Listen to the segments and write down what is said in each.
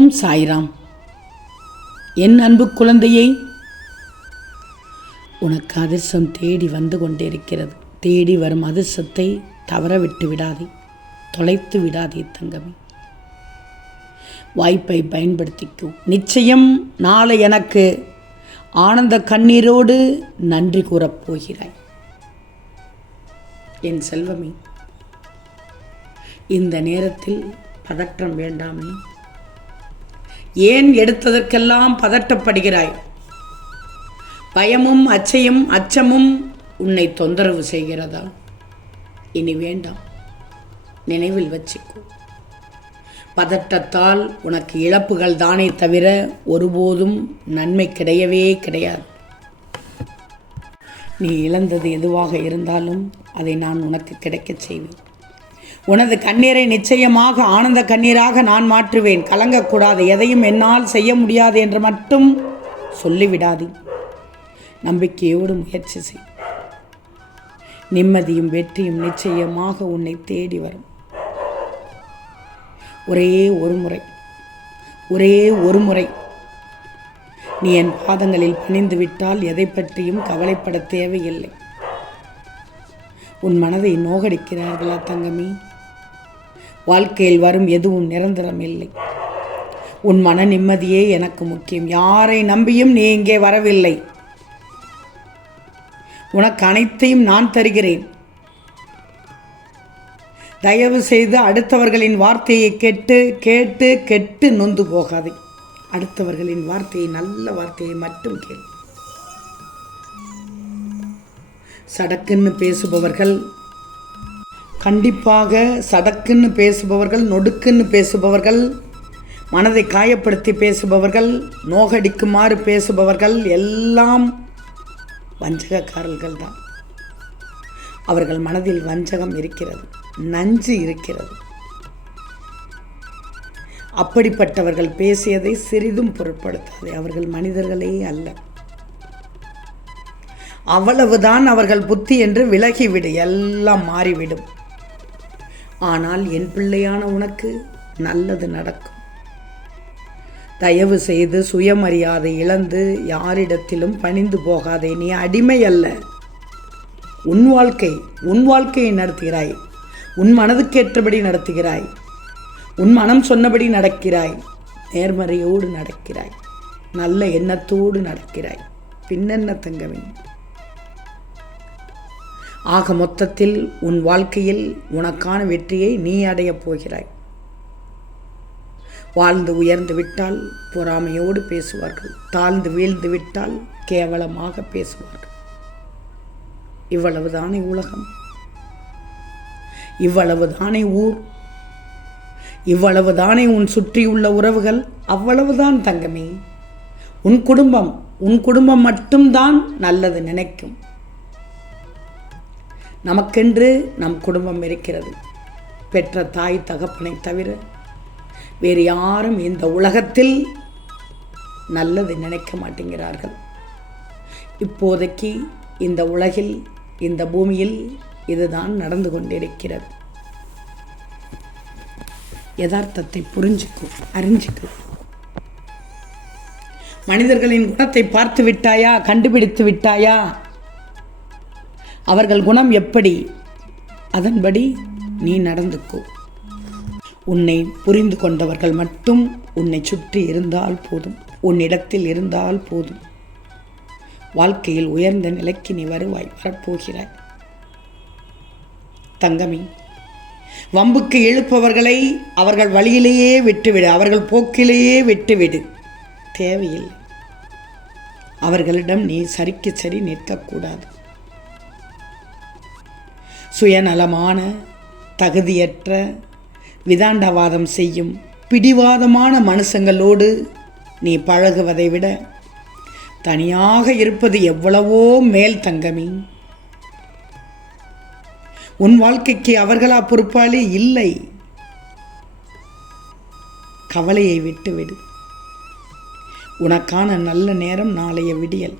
ஓம் சாய்ராம். என் அன்பு குழந்தையை உனக்கு அதிர்ஷ்டம் தேடி வந்து கொண்டிருக்கிறது. தேடி வரும் அதிர்ஷ்டத்தை தவற விட்டு விடாதே தொலைத்து விடாதே தங்கமே. வாய்ப்பை பயன்படுத்திக்கும் நிச்சயம் நாளை எனக்கு ஆனந்த கண்ணீரோடு நன்றி கூறப் போகிறாய். என் செல்வமே இந்த நேரத்தில் பதற்றம் வேண்டாமே. ஏன் எடுத்ததற்கெல்லாம் பதட்டப்படுகிறாய்? பயமும் அச்சையும் அச்சமும் உன்னை தொந்தரவு செய்கிறதா? இனி வேண்டாம். நினைவில் வச்சுக்கோ. பதட்டத்தால் உனக்கு இழப்புகள் தானே தவிர ஒருபோதும் நன்மை கிடையவே கிடையாது. நீ இழந்தது எதுவாக இருந்தாலும் அதை நான் உனக்கு கிடைக்கச் செய்வேன். உனது கண்ணீரை நிச்சயமாக ஆனந்த கண்ணீராக நான் மாற்றுவேன். கலங்கக்கூடாது. எதையும் என்னால் செய்ய முடியாது என்று மட்டும் சொல்லிவிடாதே. நம்பிக்கையோடு முயற்சி செய். நிம்மதியும் வெற்றியும் நிச்சயமாக உன்னை தேடி வரும். ஒரே ஒரு முறை. ஒரே ஒரு முறை. நீ என் பாதங்களில் பணிந்து விட்டால் எதை பற்றியும் கவலைப்பட தேவையில்லை. உன் மனதை நோகடிக்கிறார்களா தங்கமி? வாழ்க்கையில் வரும் எதுவும் நிரந்தரம் இல்லை. உன் மன நிம்மதியே எனக்கு முக்கியம். யாரை நம்பியும் நீ இங்கே வரவில்லை. உனக்கு அனைத்தையும் நான் தருகிறேன். தயவு செய்து அடுத்தவர்களின் வார்த்தையை கேட்டு கேட்டு கெட்டு நொந்து போகாதே. அடுத்தவர்களின் வார்த்தையை நல்ல வார்த்தையை மட்டும் கேள். சடக்குன்னு பேசுபவர்கள் கண்டிப்பாக சடக்குன்னு பேசுபவர்கள் நொடுக்குன்னு பேசுபவர்கள் மனதை காயப்படுத்தி பேசுபவர்கள் நோகடிக்குமாறு பேசுபவர்கள் எல்லாம் வஞ்சகக்காரர்கள் தான். அவர்கள் மனதில் வஞ்சகம் இருக்கிறது நஞ்சு இருக்கிறது. அப்படிப்பட்டவர்கள் பேசியதை சிறிதும் பொருட்படுத்தாது அவர்கள் மனிதர்களே அல்ல. அவ்வளவுதான் அவர்கள் புத்தி என்று விலகிவிடு எல்லாம் மாறிவிடும். ஆனால் என் பிள்ளையான உனக்கு நல்லது நடக்கும். தயவு செய்து சுயமரியாதை இழந்து யாரிடத்திலும் பணிந்து போகாதே. நீ அடிமை அல்ல உன் வாழ்க்கை உன் வாழ்க்கையை நடத்துகிறாய். உன் மனதுக்கேற்றபடி நடத்துகிறாய். உன் மனம் சொன்னபடி நடக்கிறாய். நேர்மறையோடு நடக்கிறாய். நல்ல எண்ணத்தோடு நடக்கிறாய். பின்னென்ன தங்கவேன் ஆக மொத்தத்தில் உன் வாழ்க்கையில் உனக்கான வெற்றியை நீ அடையப் போகிறாய். வாழ்ந்து உயர்ந்து விட்டால் பொறாமையோடு பேசுவார்கள். தாழ்ந்து வீழ்ந்து விட்டால் கேவலமாக பேசுவார்கள். இவ்வளவுதானே உலகம்? இவ்வளவுதானே ஊர்? இவ்வளவுதானே உன் சுற்றியுள்ள உறவுகள்? அவ்வளவுதான் தங்கமே. உன் குடும்பம் உன் குடும்பம் மட்டும்தான் நல்லது நினைக்கும். நமக்கென்று நம் குடும்பம் இருக்கிறது. பெற்ற தாய் தகப்பனை தவிர வேறு யாரும் இந்த உலகத்தில் நல்லது நினைக்க மாட்டேங்கிறார்கள். இப்போதைக்கு இந்த உலகில் இந்த பூமியில் இதுதான் நடந்து கொண்டிருக்கிறது. யதார்த்தத்தை புரிஞ்சுக்கும் அறிஞ்சுக்கும் மனிதர்களின் குணத்தை பார்த்து விட்டாயா கண்டுபிடித்து விட்டாயா? அவர்கள் குணம் எப்படி? அதன்படி நீ நடந்துக்கோ. உன்னை புரிந்து கொண்டவர்கள் மட்டும் உன்னை சுற்றி இருந்தால் போதும். உன்னிடத்தில் இருந்தால் போதும். வாழ்க்கையில் உயர்ந்த நிலைக்கு நீ வருவாய் வரப்போகிறாய். தங்கமி வம்புக்கு இழுப்பவர்களை அவர்கள் வழியிலேயே விட்டுவிடு அவர்கள் போக்கிலேயே விட்டுவிடு. தேவையில்லை. அவர்களிடம் நீ சரிக்கு சரி நிற்கக்கூடாது. சுயநலமான தகுதியற்ற விதாண்டவாதம் செய்யும் பிடிவாதமான மனுஷங்களோடு நீ பழகுவதை விட தனியாக இருப்பது எவ்வளவோ மேல் தங்கமி. உன் வாழ்க்கைக்கு அவர்களா பொறுப்பாளி இல்லை. கவலையை விட்டுவிடு. உனக்கான நல்ல நேரம் நாளைய விடியல்.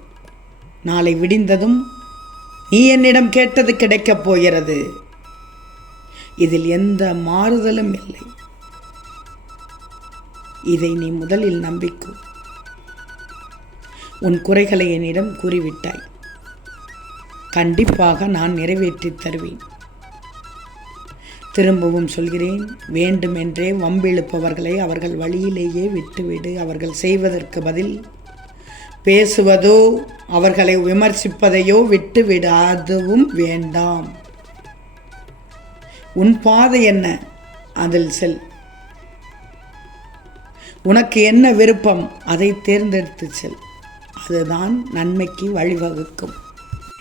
நாளை விடிந்ததும் நீ என்னிடம் கேட்டது கிடைக்கப் போகிறது. இதில் எந்த மாறுதலும் இல்லை. இதை நீ முதலில் நம்பிக்கும் உன் குறைகளை என்னிடம் கூறிவிட்டாய். கண்டிப்பாக நான் நிறைவேற்றித் தருவேன். திரும்பவும் சொல்கிறேன் வேண்டுமென்றே வம்பிழுப்பவர்களை அவர்கள் வழியிலேயே விட்டுவிடு. அவர்கள் செய்வதற்கு பதில் பேசுவதோ அவர்களை விமர்சிப்பதையோ விட்டு அதுவும் வேண்டாம். உன் பாதை என்ன? அதில் செல். உனக்கு என்ன விருப்பம்? அதை தேர்ந்தெடுத்து செல். அதுதான் நன்மைக்கு வழிவகுக்கும்.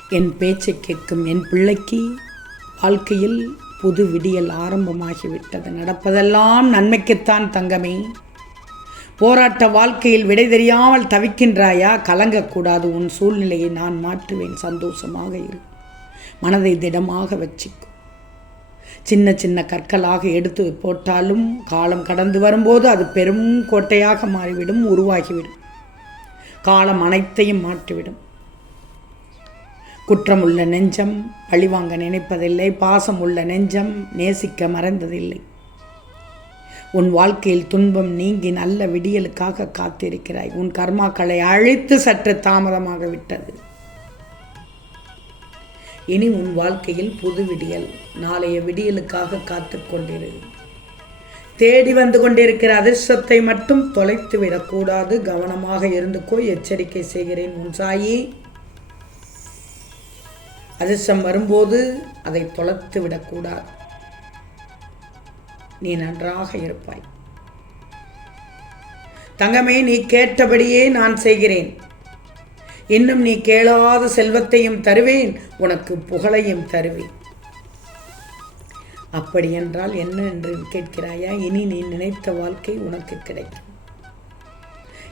என் பேச்சை கேட்கும் என் பிள்ளைக்கு வாழ்க்கையில் புது விடியல் ஆரம்பமாகிவிட்டது. நடப்பதெல்லாம் நன்மைக்குத்தான் தங்கமே. போராட்ட வாழ்க்கையில் விடை தெரியாமல் தவிக்கின்றாயா? கலங்கக்கூடாது. உன் சூழ்நிலையை நான் மாற்றுவேன். சந்தோஷமாக இரு. மனதை திடமாக வச்சுக்கும் சின்ன சின்ன கற்களாக எடுத்து போட்டாலும் காலம் கடந்து வரும்போது அது பெரும் கோட்டையாக மாறிவிடும் உருவாகிவிடும். காலம் அனைத்தையும் மாற்றிவிடும். குற்றமுள்ள நெஞ்சம் பழிவாங்க நினைப்பதில்லை பாசம் உள்ள நெஞ்சம் நேசிக்க மறந்ததில்லை. உன் வாழ்க்கையில் துன்பம் நீங்கி நல்ல விடியலுக்காக காத்திருக்கிறாய். உன் கர்மாக்களை அழைத்து சற்று தாமதமாக விட்டது. இனி உன் வாழ்க்கையில் புது விடியல். நாளைய விடியலுக்காக காத்து கொண்டிரு. தேடி வந்து கொண்டிருக்கிற அதிர்ஷ்டத்தை மட்டும் தொலைத்து விடக்கூடாது. கவனமாக இருந்துக்கோ எச்சரிக்கை செய்கிறேன் உன் சாயி. அதிர்ஷ்டம் வரும்போது அதை தொலைத்து விடக்கூடாது. நீ நன்றாக இருப்பாய். தங்கமே நீ கேட்டபடியே நான் செய்கிறேன். இன்னும் நீ கேளாத செல்வத்தையும் தருவேன் உனக்கு புகழையும் தருவேன். அப்படி என்றால் என்ன என்று கேட்கிறாயா? இனி நீ நினைத்த வாழ்க்கை உனக்கு கிடைக்கும்.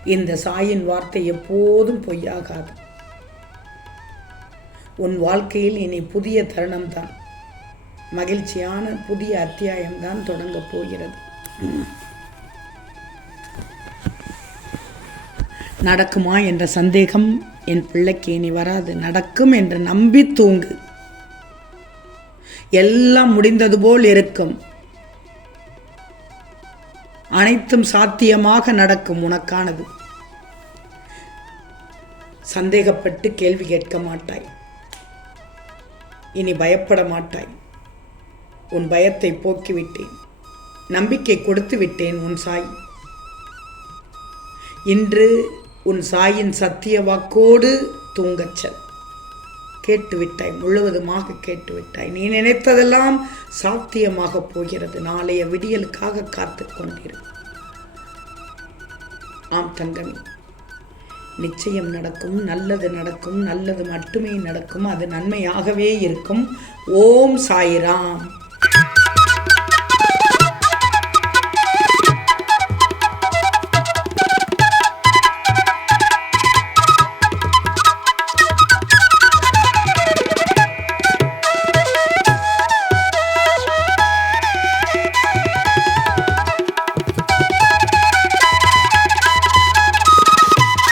இந்த சாயின் வார்த்தை எப்போதும் பொய்யாகாது. உன் வாழ்க்கையில் இனி புதிய தருணம்தான். மகிழ்ச்சியான புதிய அத்தியாயம்தான் தொடங்கப் போகிறது. நடக்குமா என்ற சந்தேகம் என் பிள்ளைக்கு இனி வராது. நடக்கும் என்று நம்பி தூங்கு. எல்லாம் முடிந்தது போல் இருக்கும். அனைத்தும் சாத்தியமாக நடக்கும் உனக்கானது. சந்தேகப்பட்டு கேள்வி கேட்க மாட்டாய். இனி பயப்பட மாட்டாய். உன் பயத்தை போக்கிவிட்டேன். நம்பிக்கை கொடுத்து விட்டேன் உன் சாய். இன்று உன் சாயின் சத்திய வாக்கோடு தூங்கச்சல் கேட்டுவிட்டாய் முழுவதுமாக கேட்டுவிட்டாய். நீ நினைத்ததெல்லாம் சாத்தியமாக போகிறது. நாளைய விடியலுக்காக காத்து கொண்டிரு. ஆம் தங்கமி. நிச்சயம் நடக்கும் நல்லது நடக்கும் நல்லது மட்டுமே நடக்கும். அது நன்மையாகவே இருக்கும். ஓம் சாயிராம்.